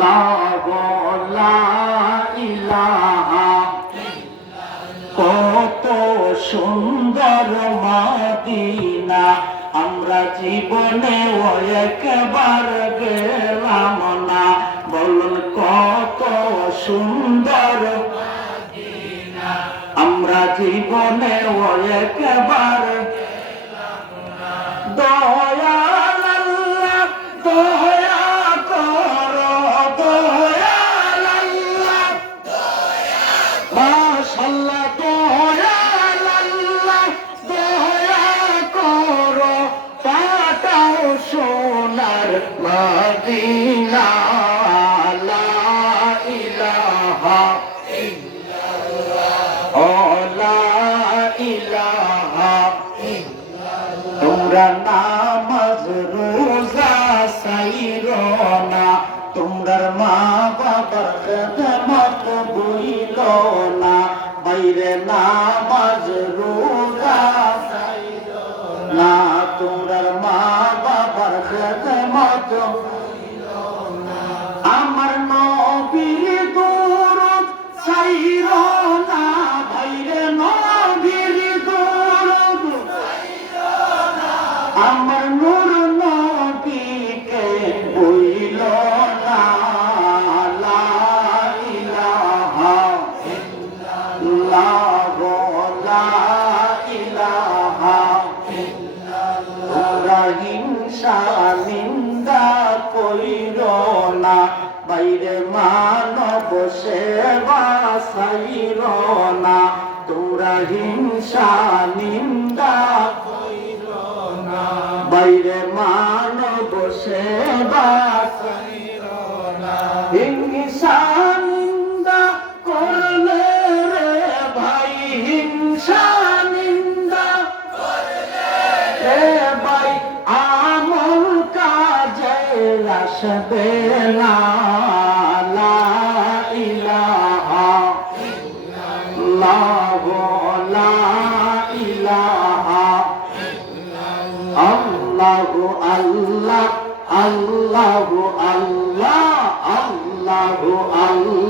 লা ইলাহা কত সুন্দর মদিনা আমরা জীবনে একবার গেলাম না বলুন কত সুন্দর মদিনা আমরা জীবনে একবার দয়াল আল্লাহ দয়া করো দয়াল আল্লাহ মাশাআল্লাহ দয়াল আল্লাহ দয়া করো পাঠাও সোনার মদিনা লা ইলাহা ইল্লাল্লাহ ও লা ইলাহা তোমরা নামাজ রোজা সাইরো না তোমরা মা বাবার খেদমত ভুইলো না বাইরে নামাজ রোজা সাইরো না তোমরা মা বাবার খেদমত ভুইলো না আমার নবীর দরুদ সাইরো না বাইরে নবীর দরুদ আমার নূর নবীকে ভুইল না লা ইলাহা ইল্লাল্লাহ লা ইলাহা ইল্লাল্লাহ তোমরা হিংসা নিন্দা কইরো না বাইরে মানব সেবা সাইরো না তোমরা হিংসা নিন্দা বাইরে মানব সেবা কইরো না হিংসা নিন্দা করলে রে ভাই হিংসা নিন্দা করলে রে ভাই আমল কাজে আসবে না লা ইলাহা ইল্লাল্লাহ লা ইলাহা আল্লাহু আল্লাহ আল্লাহু আল্লাহ আল্লাহু আল্লাহ